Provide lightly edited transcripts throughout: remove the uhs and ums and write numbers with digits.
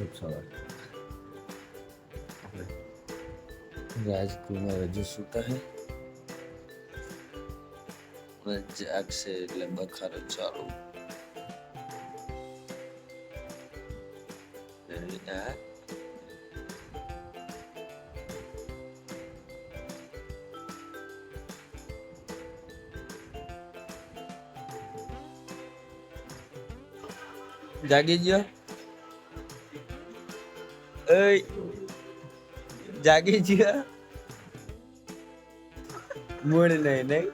શુભ સવાર. રાજકુમાર હજુ સૂતા હે, જાગશે એટલે બખારો ચાલુ. જાગી ગયો? જાગી ગયો? મૂળ નહીં નહીં.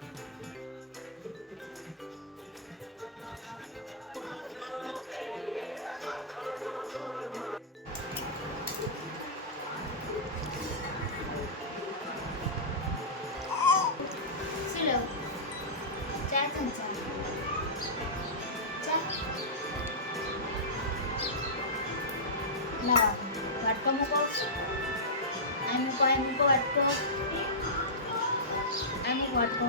વાટકો મૂકો, આ મૂકો વાટકો, આ મૂકો વાટકો.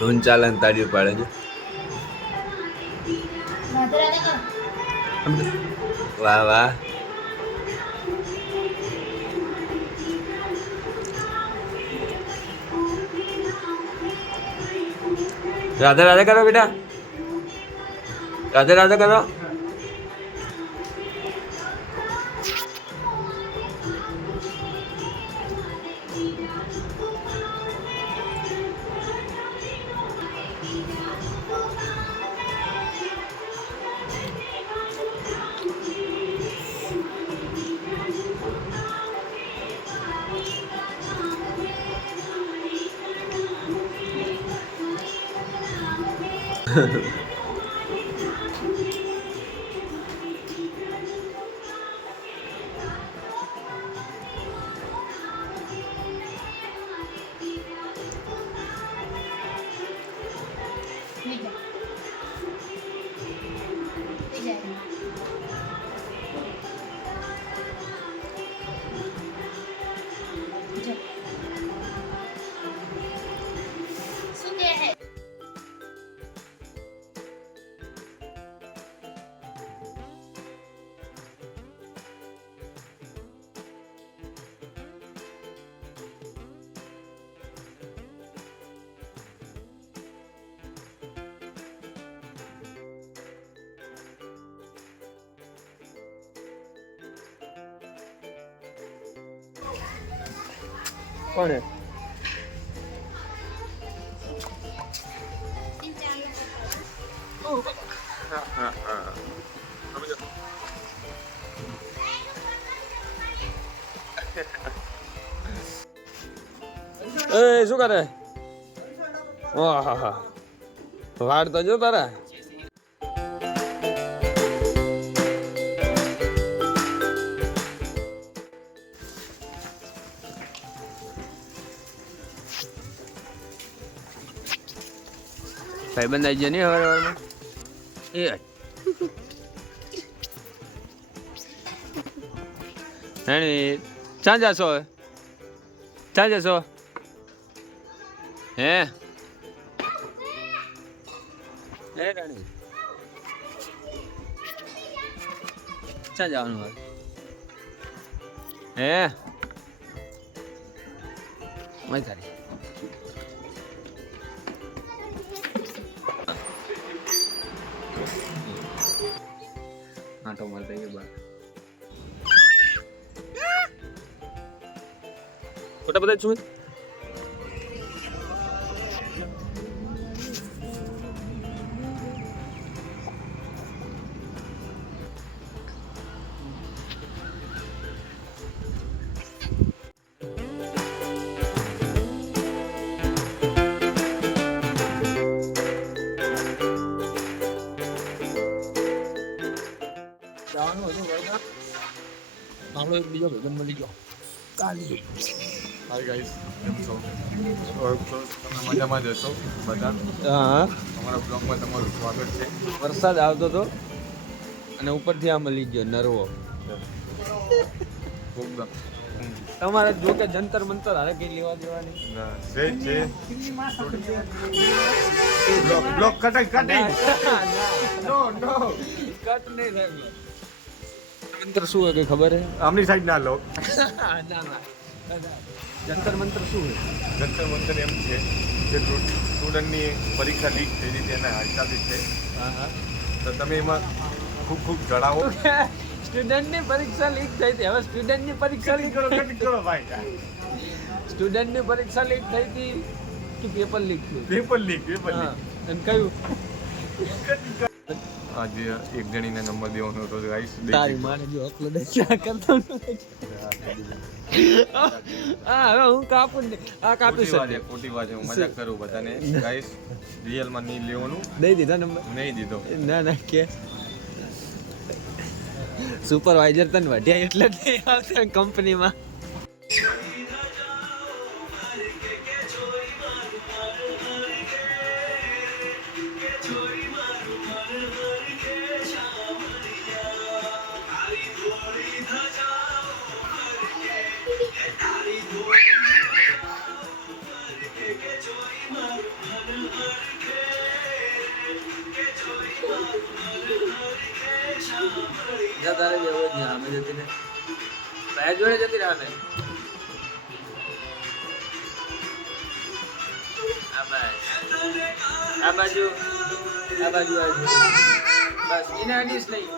ધૂન ચાલે ને તાળીઓ પાડે છે. વાહ વાહ. રાધે રાધે કરો બેટા, રાધે રાધે કરો. કોણ હે? એ શું કરે? વાડ તો જો તારા. ભાઈબંધ આવી ગયા નહીં હવાર હવારમાં? એ રાણી ક્યાં જાશો હવે? ક્યાં જશો? હે હે રાણી ક્યાં જવાનું હવે? હે મય તારી આટો મારતા ગયો બહાર. ખોટા બધા છું. જવાનું હતું વડોદરા. આપણો એક બીજો ભાઈબંધ મળી ગયો કાલી. હાય ગાઈસ, કેમ છો? તમે મજામાં જ હશો બધા? હા, અમારા બ્લોગમાં તમારું સ્વાગત છે. વરસાદ આવતો હતો અને ઉપરથી આ મળી ગયો નરવો. પ્રોગ્રામ તમારે જો કે જંતર મંતર હારે કઈ લેવા દેવાની ના છે બ્લોગ કટાઈ નો નો કટ નહીં થાય. મંતર શું હોય કઈ ખબર હે? આમની સાઈડ ના લો. ના ના જંતર મંતર શું હોય? જંતર મંતર એમ છે કે સ્ટુડન્ટની પરીક્ષા લીક થઈ હતી એના હિસાબે છે. હા હા. તો તમે એમાં ખૂબ ખૂબ જણાવો. સ્ટુડન્ટની પરીક્ષા લીક થઈ હતી. હવે સ્ટુડન્ટની પરીક્ષા લીક કરો ભાઈ. સ્ટુડન્ટની પરીક્ષા લીક થઈ હતી કે પેપર લીક થયું? પેપર લીક હા. અને કયું? આજે એક જણીને નંબર દેવાનો હતો ગાઈસ. તારી માને જો અકલો દે ક્યાં કરતો હા હવે હું કાપું ને આ કાપી શકું. ખોટી વાત છે, હું મજાક કરું બધાને. ગાઈસ રિયલમાં નહીં લેવાનું. દઈ દીધા નંબર? નહીં દીધો. ના ના કે સુપરવાઇઝર તને વઢ્યા એટલે જ નહીં આવતા કંપનીમાં. તારે જેવો જ અમે જતી ને ભાઈ જોડે જતી રહે ને. આ બાજુ બસ એને અડીશ નહીં.